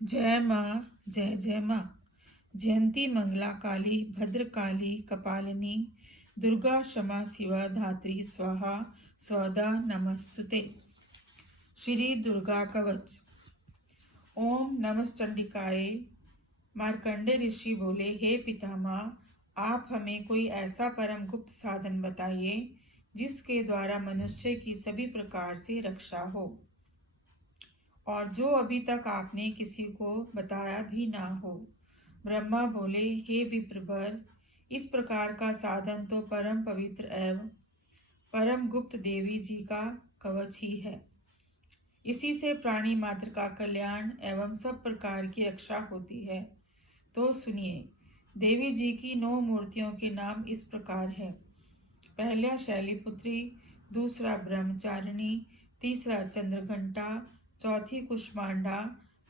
जय माँ, जय जय माँ। जयंती मंगला काली भद्रकाली कपालिनी दुर्गा क्षमा शिवा धात्री स्वाहा स्वदा नमस्तुते। श्री दुर्गा कवच। ओम नमः चंडिकाय। मार्कंडे ऋषि बोले, हे पितामह, आप हमें कोई ऐसा परम गुप्त साधन बताइए जिसके द्वारा मनुष्य की सभी प्रकार से रक्षा हो और जो अभी तक आपने किसी को बताया भी ना हो। ब्रह्मा बोले, हे विप्रवर, इस प्रकार का साधन तो परम पवित्र एवं परम गुप्त देवी जी का कवच ही है। इसी से प्राणी मात्र का कल्याण एवं सब प्रकार की रक्षा होती है। तो सुनिए, देवी जी की 9 मूर्तियों के नाम इस प्रकार है। पहला शैलीपुत्री, दूसरा ब्रह्मचारिणी, तीसरा चंद्रघंटा, चौथी कुष्मांडा,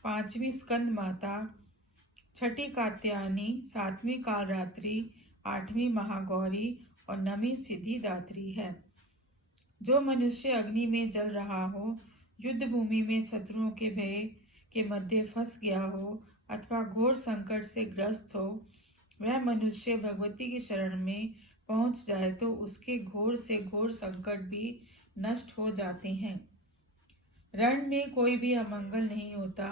पांचवी स्कंद माता, छठी कात्यायनी, सातवीं कालरात्रि, आठवीं महागौरी और नवीं सिद्धिदात्री है। जो मनुष्य अग्नि में जल रहा हो, युद्ध भूमि में शत्रुओं के भय के मध्य फंस गया हो अथवा घोर संकट से ग्रस्त हो, वह मनुष्य भगवती की शरण में पहुंच जाए तो उसके घोर से घोर संकट भी नष्ट हो जाते हैं। रण में कोई भी अमंगल नहीं होता,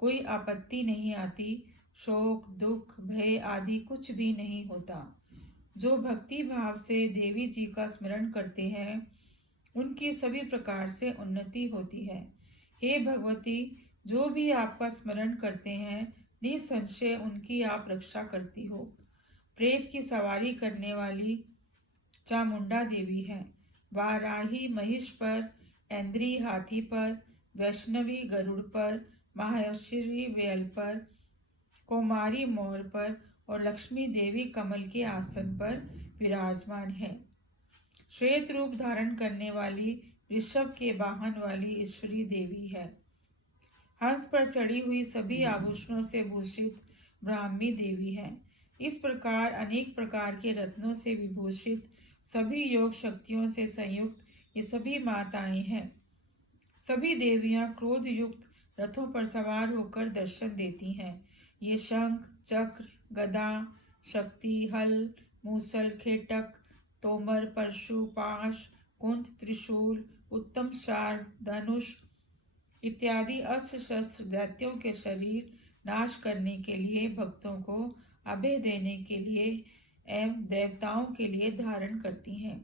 कोई आपत्ति नहीं आती, शोक दुख भय आदि कुछ भी नहीं होता। जो भक्ति भाव से देवी जी का स्मरण करते हैं उनकी सभी प्रकार से उन्नति होती है। हे भगवती, जो भी आपका स्मरण करते हैं निसंशय उनकी आप रक्षा करती हो। प्रेत की सवारी करने वाली चामुंडा देवी है। वाराही महिष पर, ऐन्द्री हाथी पर, वैष्णवी गरुड़ पर, माहेश्वरी बैल पर, कौमारी मोर पर और लक्ष्मी देवी कमल के आसन पर विराजमान है। श्वेत रूप धारण करने वाली ऋषभ के वाहन वाली ईश्वरी देवी है। हंस पर चढ़ी हुई सभी आभूषणों से भूषित ब्राह्मी देवी है। इस प्रकार अनेक प्रकार के रत्नों से विभूषित सभी योग शक्तियों से संयुक्त ये सभी माताएं हैं। सभी देवियां क्रोध युक्त रथों पर सवार होकर दर्शन देती हैं। ये शंख चक्र गदा शक्ति हल मूसल खेटक तोमर परशु पाश कुंठ त्रिशूल उत्तम शार धनुष इत्यादि अस्त्र शस्त्र दैत्यों के शरीर नाश करने के लिए, भक्तों को अभय देने के लिए एवं देवताओं के लिए धारण करती हैं।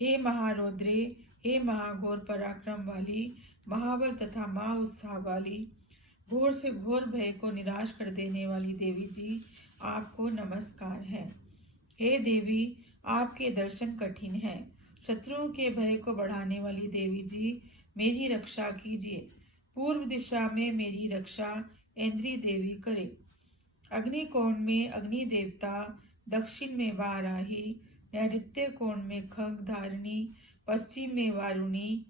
हे महारौद्रे, हे महाघोर पराक्रम वाली, महाबल तथा महा उत्साह वाली, घोर से घोर भय को निराश कर देने वाली देवी जी, आपको नमस्कार है। हे देवी, आपके दर्शन कठिन है। शत्रुओं के भय को बढ़ाने वाली देवी जी, मेरी रक्षा कीजिए। पूर्व दिशा में मेरी रक्षा ऐन्द्री देवी करे। अग्नि कोण में अग्नि देवता, दक्षिण में वाराही, नैऋत्य कोण में खंग धारिणी, पश्चिम में वारुणी,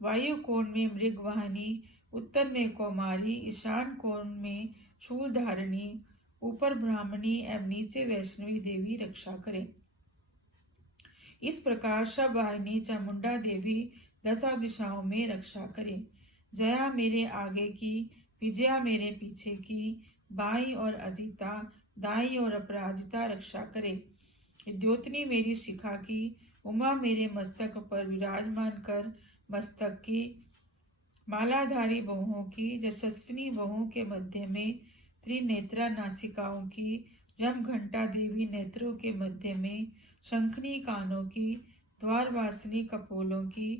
वायु कोण में मृगवाहिनी, उत्तर में कौमारी, ईशान कोण में शूल धारिणी, ऊपर ब्राह्मणी एवं नीचे वैष्णवी देवी रक्षा करे। इस प्रकार सब वाहिनी चामुंडा देवी दशा दिशाओं में रक्षा करे। जया मेरे आगे की, विजया मेरे पीछे की, बाई और अजिता, दाई और अपराजिता रक्षा करे। द्योतनी मेरी शिखा की, उमा मेरे मस्तक पर विराजमान कर मस्तक की, मालाधारी बहुओं की, यशस्विनी बहुओं के मध्य में त्रिनेत्रा नासिकाओं की, जम घंटा देवी नेत्रों के मध्य में, शंखनी कानों की, द्वारवासिनी कपोलों की,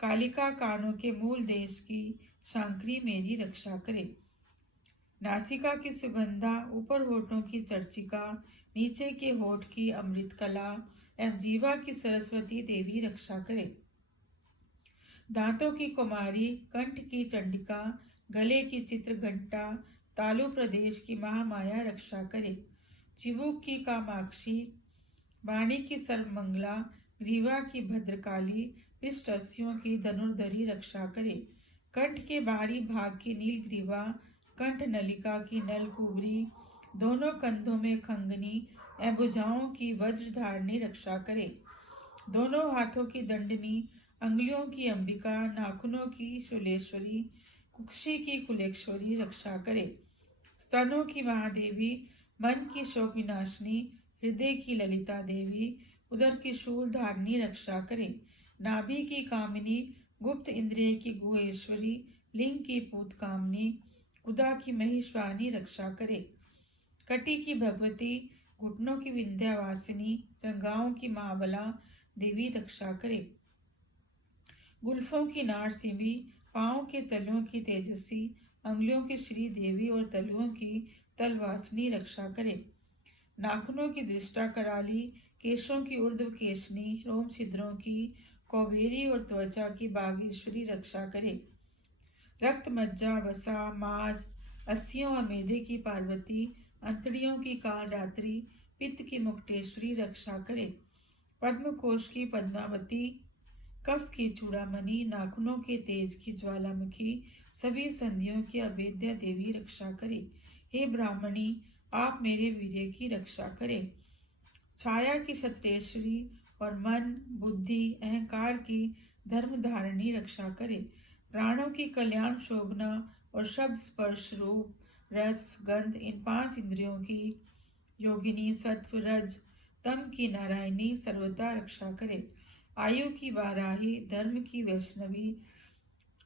कालिका कानों के मूल देश की, शांकरी मेरी रक्षा करे। नासिका की सुगंधा, ऊपर होठों की चर्चिका, नीचे के होठ की अमृत कला एवं जीवा की सरस्वती देवी रक्षा करे। दांतों की कुमारी, कंठ की चंडिका, गले की चित्रघंटा, तालु प्रदेश की महामाया रक्षा करे। चिबुक की कामाक्षी, वाणी की सर्वमंगला, ग्रीवा की भद्रकाली, पृष्ठस्यों की धनुर्धरी रक्षा करे। कंठ के बाहरी भाग की नीलग्रीवा, कंठ नलिका की नलकुबरी, दोनों कंधों में खंगनी एवं भुजाओं की वज्रधारणी रक्षा करे। दोनों हाथों की दंडनी, अंगुलियों की अंबिका, नाखूनों की शूलेश्वरी, कुक्षी की कुलेश्वरी रक्षा करे। स्तनों की महादेवी, मन की शोक विनाशिनी, हृदय की ललिता देवी, उदर की शूल धारिणी रक्षा करे। नाभि की कामिनी, गुप्त इंद्रिय की गुहेश्वरी, लिंग की पूत कामनी, कुदा की महिषवानी रक्षा करे। कटी की भगवती, घुटनों की विंध्यावासिनी, जंघाओं की महाबला देवी रक्षा करे। गुल्फों की नारसिंही, पांव के तलुओं की तेजसी, अंगुलियों की श्री देवी और तलुओं की तलवासिनी रक्षा करे। नाखूनों की दृष्टा कराली, केशों की ऊर्ध्व केशनी, रोम छिद्रों की कौबेरी और त्वचा की बागेश्वरी रक्षा करे। रक्त मज्जा वसा माज, अस्थियों और मेदे की पार्वती, अंतड़ियों की कालरात्रि, पित्त की मुक्तेश्वरी रक्षा करे। पद्म कोश की पद्मावती, कफ की चूड़ामणि, नाखूनों के तेज की ज्वालामुखी, सभी संधियों की अभेद्या देवी रक्षा करे। हे ब्राह्मणी, आप मेरे वीर्य की रक्षा करें। छाया की क्षत्रेश्वरी और मन बुद्धि अहंकार की धर्म धारणी रक्षा करे। प्राणों की कल्याण शोभना और शब्द स्पर्श रूप रस गंध, इन 5 इंद्रियों की योगिनी, सत्व रज तम की नारायणी सर्वदा रक्षा करे। आयु की वाराही, धर्म की वैष्णवी,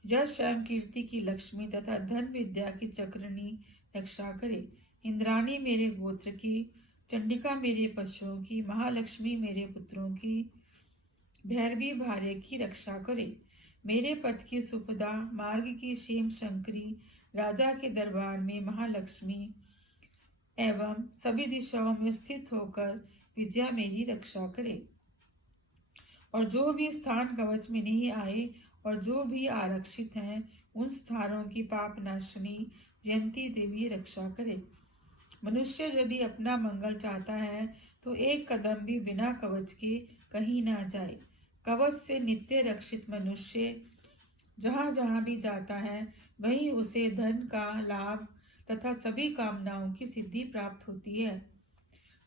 यश एवं कीर्ति की लक्ष्मी तथा धन विद्या की चक्रणी रक्षा करे। इंद्राणी मेरे गोत्र की, चंडिका मेरे पशुओं की, महालक्ष्मी मेरे पुत्रों की, भैरवी भार्य की रक्षा करे। मेरे पथ की सुपदा, मार्ग की शेम शंकरी, राजा के दरबार में महालक्ष्मी एवं सभी दिशाओं में स्थित होकर विजया मेरी रक्षा करे। और जो भी स्थान कवच में नहीं आए और जो भी आरक्षित हैं, उन स्थानों की पाप नाशनी जयंती देवी रक्षा करे। मनुष्य यदि अपना मंगल चाहता है तो एक कदम भी बिना कवच के कहीं ना जाए। कवच से नित्य रक्षित मनुष्य जहाँ जहाँ भी जाता है, वहीं उसे धन का लाभ तथा सभी कामनाओं की सिद्धि प्राप्त होती है।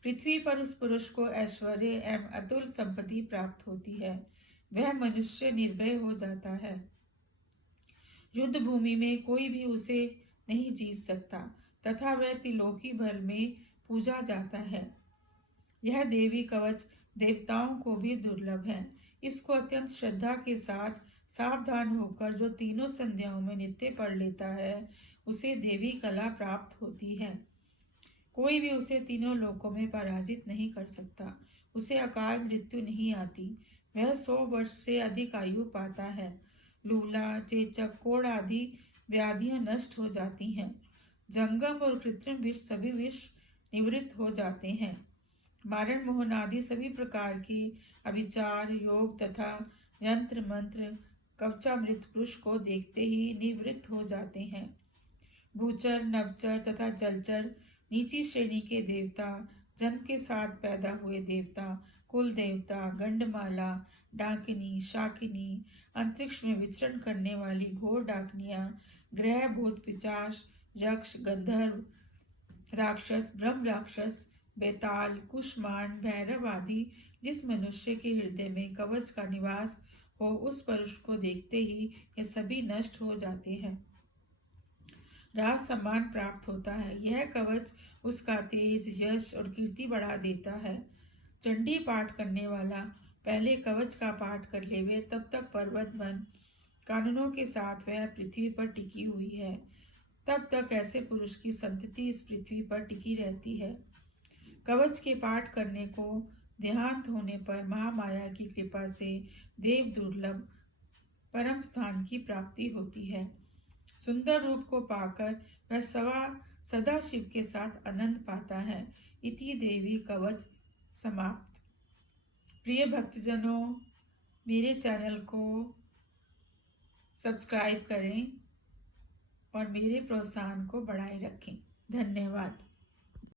पृथ्वी पर उस पुरुष को ऐश्वर्य एवं अतुल संपत्ति प्राप्त होती है। वह मनुष्य निर्भय हो जाता है। युद्ध भूमि में कोई भी उसे नहीं जीत सकता तथा वह त्रिलोकी भर में पूजा जाता है। यह देवी कवच देवताओं को भी दुर्लभ है। इसको अत्यंत श्रद्धा के साथ सावधान होकर जो तीनों संध्याओं में नित्य पढ़ लेता है, उसे देवी कला प्राप्त होती है। कोई भी उसे तीनों लोकों में पराजित नहीं कर सकता। उसे अकाल मृत्यु नहीं आती। वह 100 वर्ष से अधिक आयु पाता है। लूला, चेचक, कोढ़ आदि व्याधियां नष्ट हो जाती हैं। जंगम और कृत्रिम विष सभी विष निवृत्त हो जाते हैं। मारण मोहन आदि सभी प्रकार की अभिचार योग तथा यंत्र मंत्र कवचामृत पुरुष को देखते ही निवृत्त हो जाते हैं। भूचर, नवचर तथा जलचर, नीची श्रेणी के देवता, जन्म के साथ पैदा हुए देवता, कुल देवता, गंडमाला, डाकिनी, शाकिनी, अंतरिक्ष में विचरण करने वाली घोर डाकनियां, ग्रह भूत पिचाश, यक्ष, गंधर्व, राक्षस, ब्रह्म राक्षस, बेताल, कुष्मांड, भैरव आदि जिस मनुष्य के हृदय में कवच का निवास हो, उस पुरुष को देखते ही ये सभी नष्ट हो जाते हैं। राज सम्मान प्राप्त होता है। यह कवच उसका तेज, यश और कीर्ति बढ़ा देता है। चंडी पाठ करने वाला पहले कवच का पाठ कर लेवे, तब तक पर्वत बन कानूनों के साथ वह पृथ्वी पर टिकी हुई है। तब तक ऐसे पुरुष की संतति इस पृथ्वी पर टिकी रहती है। कवच के पाठ करने को देहांत होने पर महामाया की कृपा से देव दुर्लभ परम स्थान की प्राप्ति होती है। सुंदर रूप को पाकर वह सदा शिव के साथ आनंद पाता है। इति देवी कवच समाप्त। प्रिय भक्तजनों, मेरे चैनल को सब्सक्राइब करें और मेरे प्रोत्साहन को बढ़ाए रखें। धन्यवाद।